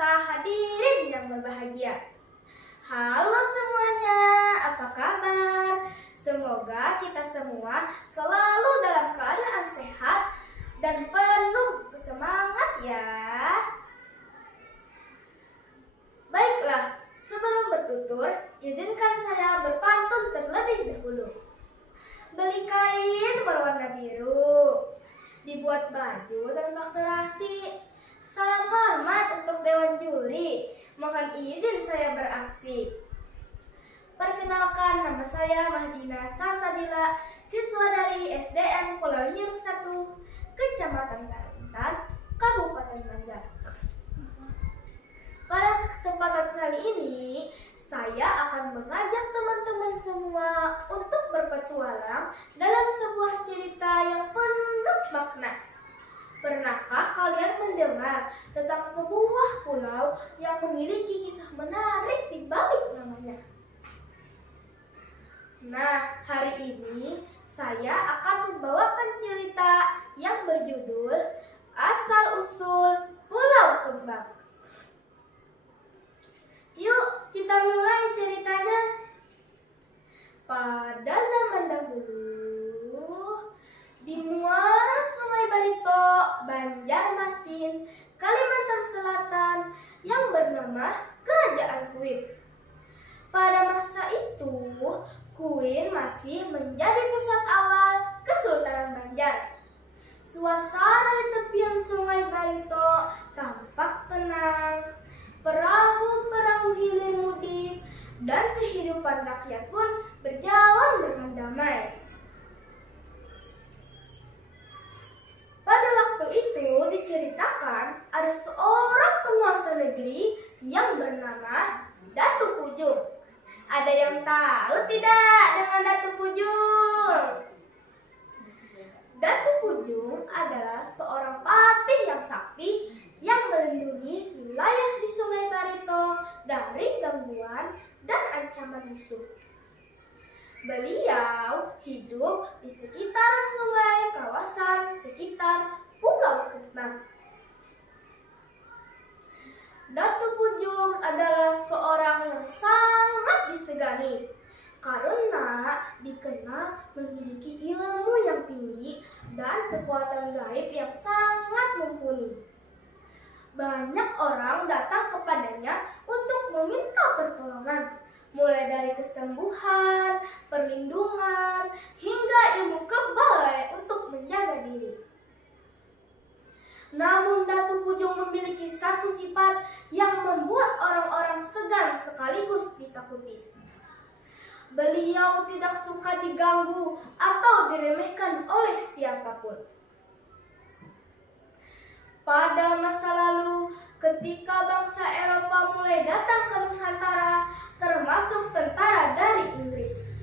serta hadirin yang berbahagia. Halo semuanya, apa kabar? Semoga kita semua selalu dalam keadaan sehat dan penuh semangat ya. Baiklah, sebelum bertutur, izinkan saya berpantun terlebih dahulu. Beli kain berwarna biru, dibuat baju tanpa serasi. Salam hormat untuk Dewan Juri, mohon izin saya beraksi. Perkenalkan, nama saya Mahdina Salsabila, siswa dari SDN Pulau Nyiru 1, Kecamatan Karaintan, Kabupaten Banjar. Pada kesempatan kali ini, saya akan mengajak teman-teman semua untuk berpetualang dalam sebuah cerita yang penuh makna. Pernahkah kalian mendengar tentang sebuah pulau yang memiliki kisah menarik di balik namanya? Nah, hari ini saya akan membawakan cerita yang berjudul Asal-Usul Pulau Kembang. Yuk, kita mulai ceritanya. Pada zaman dahulu, di muara Sungai Barito, Banjarmasin, Kalimantan Selatan, yang bernama Kerajaan Kuin. Pada masa itu, Kuin masih menjadi pusat awal Kesultanan Banjar. Suasana di tepian Sungai Barito tampak tenang. Perahu-perahu hilir mudik dan kehidupan rakyat pun berjalan dengan damai. Pada waktu itu diceritakan ada seorang penguasa negeri yang bernama Datu Pujung. Ada yang tahu tidak dengan Datu Pujung? Datu Pujung adalah seorang patih yang sakti yang melindungi wilayah di Sungai Barito dari gangguan dan ancaman musuh. Beliau hidup di sekitaran sungai kawasan sekitar Pulau Kembang. Datu Pujung adalah seorang yang sangat disegani karena dikenal memiliki ilmu yang tinggi dan kekuatan gaib yang sangat mumpuni. Banyak orang datang kepadanya untuk meminta pertolongan, mulai dari kesembuhan, perlindungan, hingga ilmu kebal untuk menjaga diri. Namun Datu Pujung memiliki satu sifat yang membuat orang-orang segan sekaligus ditakuti. Beliau tidak suka diganggu atau diremehkan oleh siapapun. Pada masa lalu, ketika bangsa Eropa mulai datang ke Nusantara, termasuk tentara dari Inggris,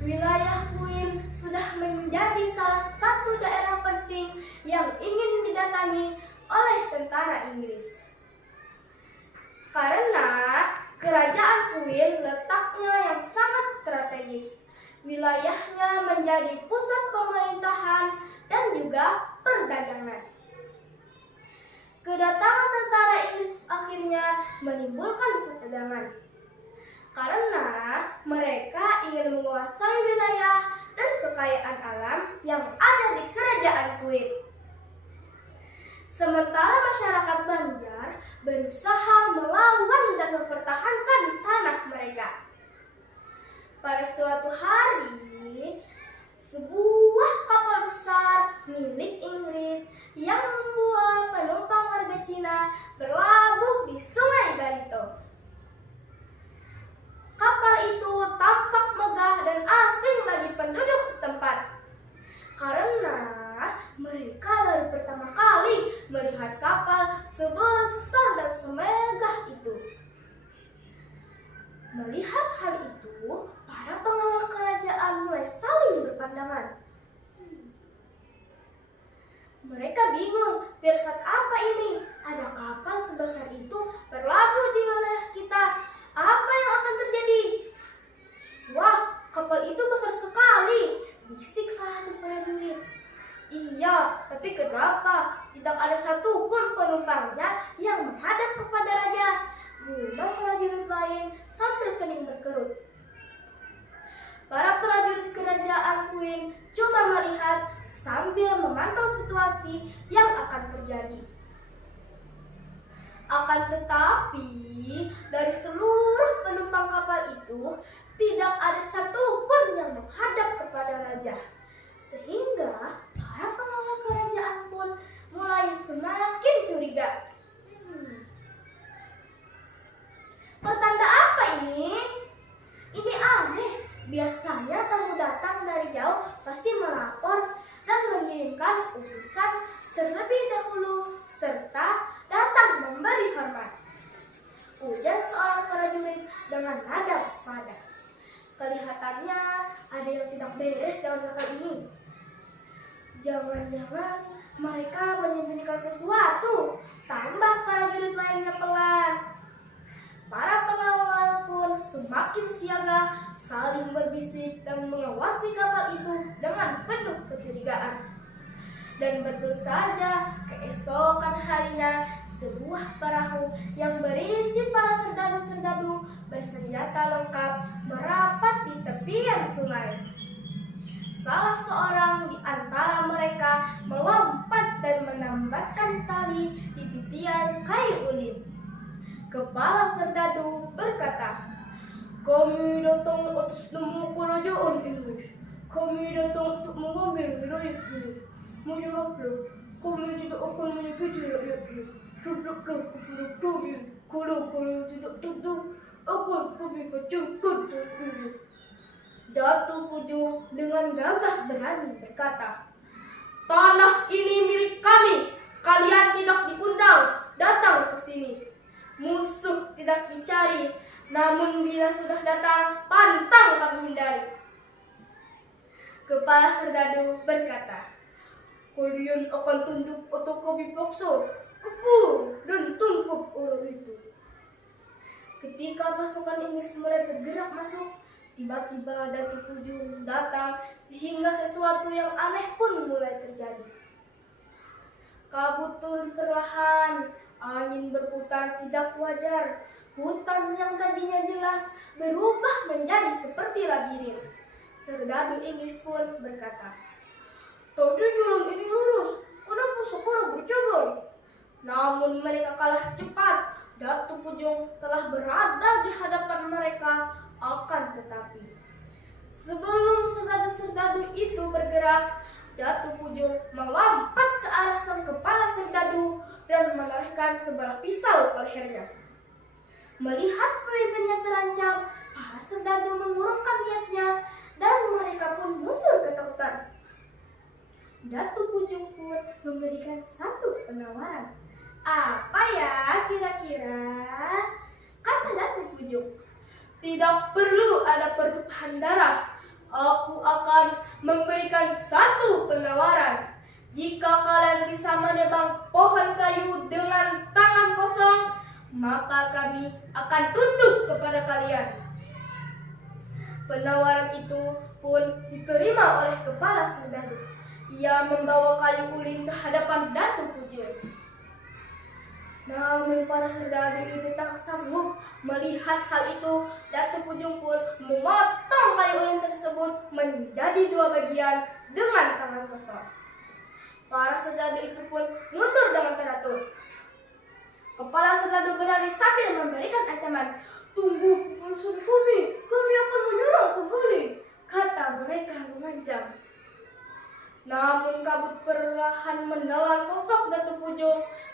wilayah Kuin sudah menjadi salah satu daerah penting yang ingin didatangi oleh tentara Inggris. Karena kerajaan Kuin letaknya yang sangat strategis, wilayahnya menjadi pusat pemerintahan dan juga perdagangan. Kedatangan tentara Inggris akhirnya menimbulkan ketegangan karena mereka ingin menguasai wilayah dan kekayaan alam yang ada di kerajaan Kuin. Sementara masyarakat Banjar berusaha melawan dan mempertahankan tanah mereka. Pada suatu hari, sebuah kapal besar milik Inggris yang membawa penumpang warga Cina berlabuh di Sungai Barito. Kapal itu tampak megah dan asing bagi penduduk setempat karena mereka baru pertama kali melihat kapal sebesar dan semegah itu. Melihat hal itu, para pengawal kerajaan mulai saling berpandangan. Mereka bingung, firasat apa ini? Ada kapal sebesar itu berlabuh di wilayah kita. Apa yang akan terjadi? Wah, kapal itu besar sekali, bisik salah satu prajurit. Iya, tapi kenapa tidak ada satu pun penumpangnya yang menghadap kepada raja. Gumam prajurit lain sambil kening berkerut. Para prajurit kerajaan Qing cuma melihat sambil memantau situasi yang akan terjadi. Akan tetapi, dari seluruh penumpang kapal itu, tidak ada satupun yang menghadap kepada raja. Sehingga para pengawal kerajaan pun mulai semakin curiga. Pertanda apa ini? Ini aneh. Biasanya tamu datang dari jauh pasti melapor dan mengirimkan utusan terlebih dahulu serta datang memberi hormat. Ujar seorang prajurit dengan nada waspada. Kelihatannya ada yang tidak beres dengan kapal ini. Jangan-jangan mereka menyembunyikan sesuatu. Tambah prajurit lainnya pelan. Para pengawal pun semakin siaga, saling berbisik dan mengawasi kapal itu dengan penuh kecurigaan. Dan betul saja, keesokan harinya sebuah perahu yang berisi para serdadu-serdadu bersenjata lengkap merapat di tepian sungai. Salah seorang di antara mereka melompat dan menambatkan tali di titian kayu ulin. Kepala serdadu berkata, "Kami datang atas nama kerajaan Inggris. Kami datang untuk mengambil wilayah ini. Menyerahlah, kami tidak akan menyakiti rakyat ini. Tunduklah kepada kami. Kalau kalian tidak tunduk, akan kami pecahkan tanah ini." Datu Puju dengan gagah berani berkata, "Tanah ini milik kami. Kalian tidak diundang datang ke sini. Musuh tidak dicari, namun bila sudah datang, pantang kami hindari." Kepala serdadu berkata, "Kalian akan tunduk atau kami paksa, kepung dan tungkuk orang itu." Ketika pasukan Inggris mulai bergerak masuk, tiba-tiba Datu Puju datang sehingga sesuatu yang aneh pun mulai terjadi. Kabut turun perlahan, angin berputar tidak wajar. Hutan yang tadinya jelas berubah menjadi seperti labirin. Serdadu Inggris pun berkata, "Tadi jalan ini lurus, kenapa sekarang bercabang?" Namun mereka kalah cepat. Datu Puju telah berada di hadapan mereka. Akan tetapi, sebelum serdadu-serdadu itu bergerak, Datu Puju melompat ke arah sang kepala serdadu dan menorehkan sebelah pisau ke lehernya. Melihat pemimpinnya terancam, para serdadu mengurungkan niatnya dan mereka pun mundur ketakutan. Datu Puju pun memberikan satu penawaran. "Apa ya kira-kira?" kata Datu Puju. "Tidak perlu ada pertumpahan darah. Aku akan memberikan satu penawaran. Jika kalian bisa menebang pohon kayu dengan tangan kosong, maka kami akan tunduk kepada kalian." Penawaran itu pun diterima oleh kepala serdadu. Ia membawa kayu ulin ke hadapan Datu Puju. Namun para serdadu itu tak sanggup melihat hal itu. Datu Puju pun memotong kayu ulin tersebut menjadi dua bagian dengan tangan kosong. Para serdadu itu pun mundur dengan teratur. Kepala serdadu berani sambil memberikan ancaman. "Tunggu urusan kami akan menyerang kembali," kata mereka mengancam. Namun kabut perlahan menelan sosok Datu Puju.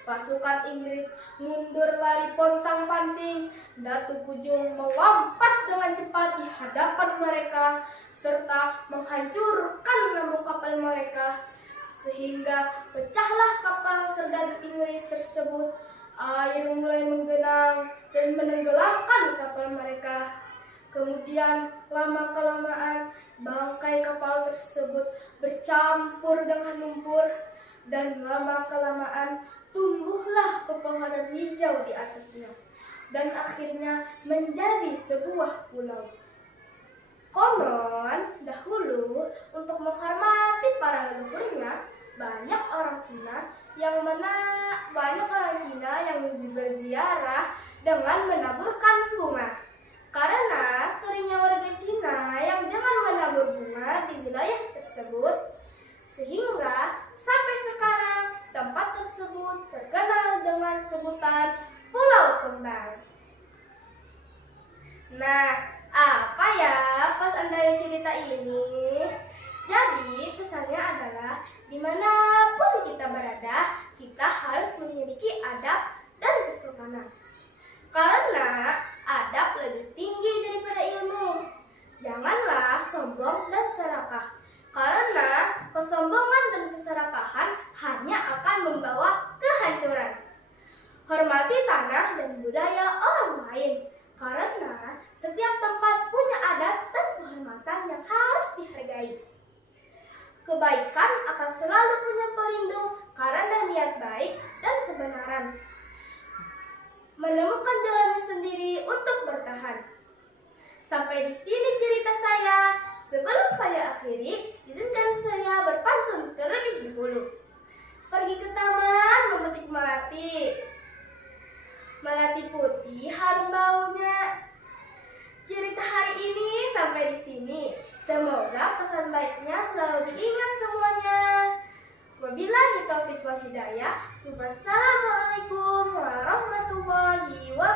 Pasukan Inggris mundur lari pontang-panting. Datu Puju melompat dengan cepat di hadapan mereka serta menghancurkan lambung kapal mereka, sehingga pecahlah kapal serdadu Inggris tersebut. Air mulai menggenang dan menenggelamkan kapal mereka. Kemudian lama-kelamaan bangkai kapal tersebut bercampur dengan lumpur, dan lama-kelamaan tumbuhlah pepohonan hijau di atasnya, dan akhirnya menjadi sebuah pulau. Konon dahulu untuk menghormati para leluhurnya, banyak orang Cina yang mana banyak orang Cina yang berziarah dengan menaburkan bunga. Karena seringnya warga Cina yang dengan menabur bunga di wilayah tersebut, sehingga sampai sekarang tempat tersebut terkenal dengan sebutan Pulau Kembang. Nah, apa ya pesan dari cerita ini? Jadi pesannya adalah dimanapun kita berada, kita harus memiliki adab dan kesopanan. Karena adab lebih tinggi daripada ilmu. Janganlah sombong dan serakah. Karena kesombongan dan keserakahan hanya akan membawa kehancuran. Hormati tanah dan budaya orang lain. Karena setiap tempat punya adat dan kehormatan yang harus dihargai. Kebaikan akan selalu punya pelindung karena niat baik dan kebenaran. Menemukan jalannya sendiri untuk bertahan. Sampai di sini cerita saya. Sebelum saya akhiri, izinkan saya berpantun terlebih dahulu. Pergi ke taman memetik melati. Melati putih harum baunya. Cerita hari ini sampai di sini. Semoga pesan baiknya selalu diingat semuanya. Wabillahi taufiq wal hidayah. Wassalamualaikum warahmatullahi wabarakatuh.